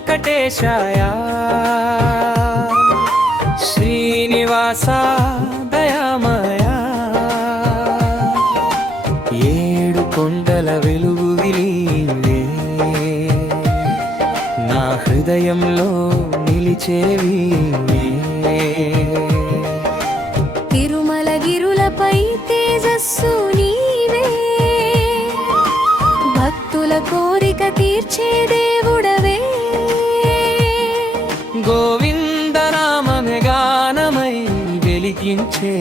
వెంకటేశాయ శ్రీనివాస దయామయ ఏడు కొండల వెలుగు విలీవే నా హృదయంలో నిలిచేవి తిరుమల గిరులపై తేజస్సు నీవే భక్తుల కోరిక తీర్చే దేవుడవే గోవింద నామమే గానమై వెలిగించే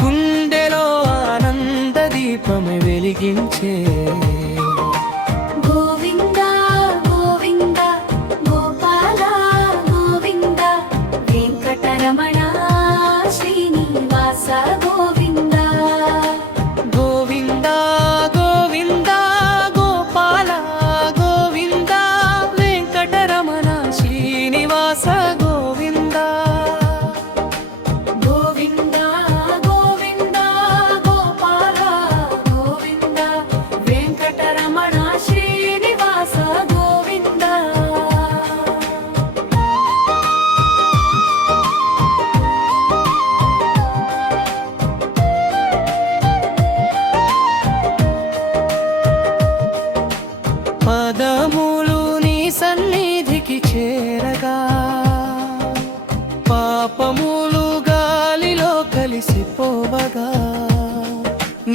గుండెలో ఆనంద దీపమై వెలిగించే గోవింద గోవింద గోపాల గోవింద వెంకటరమణ శ్రీనివాస గోవింద గోవింద గోవింద గోపాల గోవింద వెంకటరమణ శ్రీనివాస గోవింద గోవింద గోవింద గోపాల గోవింద వెంకటరమణ శ్రీనివాస గోవింద పదములు నీ సన్నిధికి చేరగా పాపములు గాలిలో కలిసిపోవగా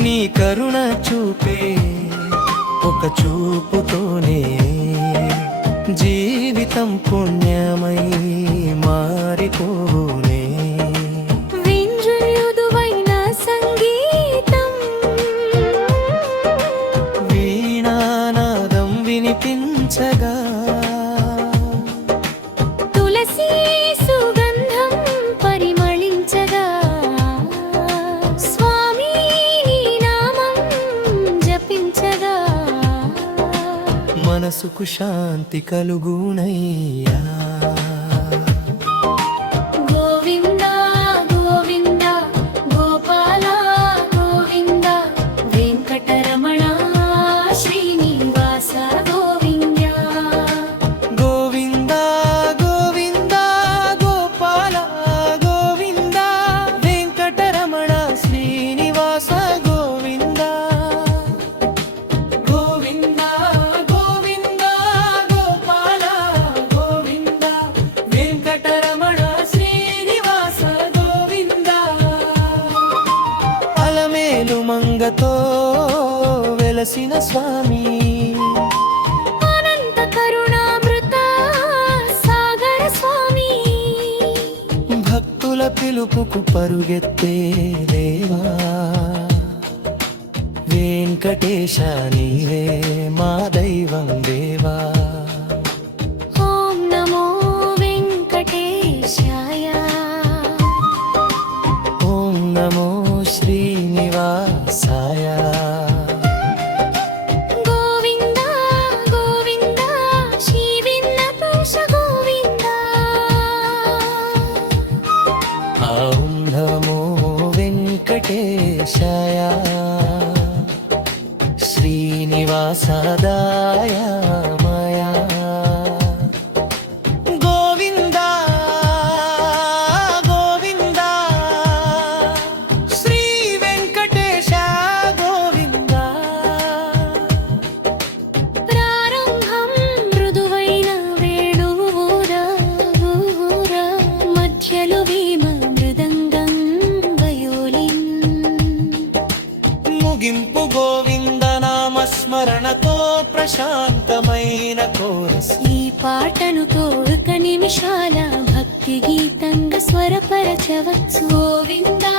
నీ కరుణ చూపే ఒక చూపుతోనే జీవితం పుణ్యమై మారిపోనే వింజుయుదువైన సంగీతం వీణానాదం వినిపించగా తులసి సుగంధం పరిమళించగా స్వామి నీ నామం జపించగా మనసుకు శాంతి కలుగునయ్యా గోవింద గోవింద గోపాల గోవింద వెంకటరమణ శ్రీనివాస గోవింద గోవింద గోవింద గోపాల గోవింద వెంకటరమణ శ్రీనివాస గోవింద గోవింద గోవింద గోపాల గోవింద వెంకటరమణ శ్రీనివాస గోవింద అలమేలు మంగతో వెలసిన స్వామి అనంత కరుణామృత సాగర స్వామి భక్తుల పిలుపుకు పరుగెత్తే దేవా వెంకటేశ నీవే మా దైవం దేవా ఓం నమో వెంకటేశాయ ఓం నమో శ్రీనివాసాయ గోవింద గోవింద శ్రీ విన్నపేశ గోవింద ఓం నమో వెంకటేశాయ శ్రీనివాసదాయ మయా గోవింద గోవింద శ్రీ వెంకటేశ గోవింద ప్రారంభం మృదువైన వేణువూర మధ్యలో భీమ మృదంగం వయోలిన్ ముగింపు గోవింద నామస్మరణతో ప్రశాంతమైన కోరస్ ఈ పాటను ఒక నిమిషాల భక్తి గీతంగా స్వరపరచవచ్చు గోవిందా